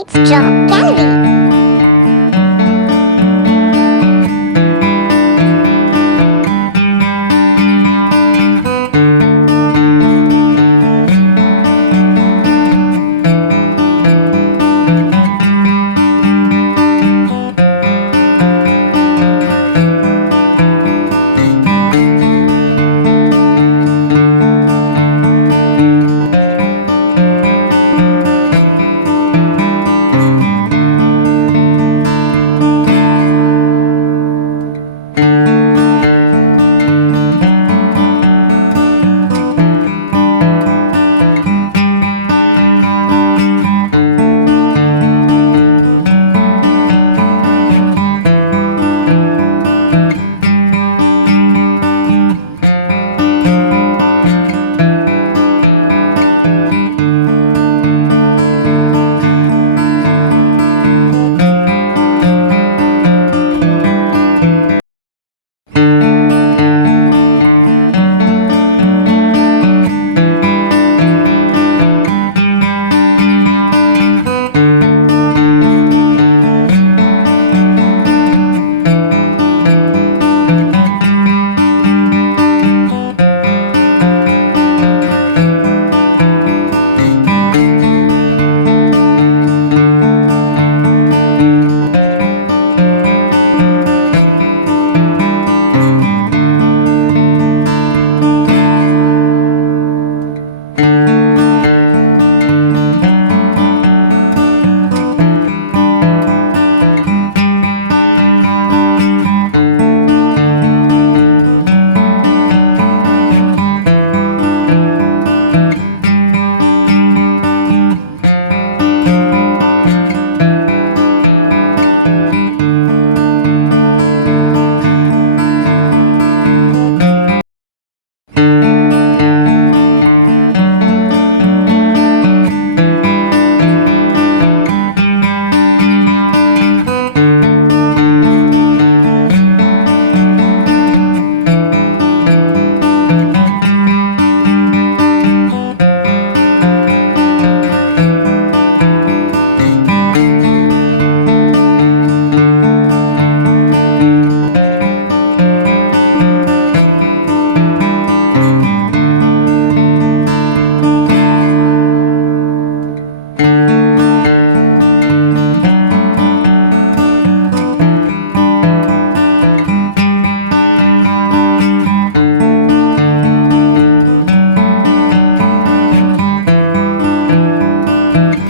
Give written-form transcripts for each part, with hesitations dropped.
Let's draw gallery.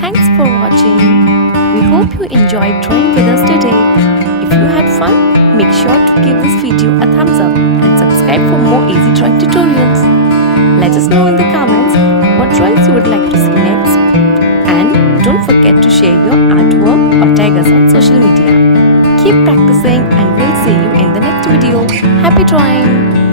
Thanks for watching. We hope you enjoyed drawing with us today. If you had fun, make sure to give this video a thumbs up and subscribe for more easy drawing tutorials. Let us know in the comments what drawings you would like to see next. And don't forget to share your artwork or tag us on social media. Keep practicing and we'll see you in the next video. Happy drawing!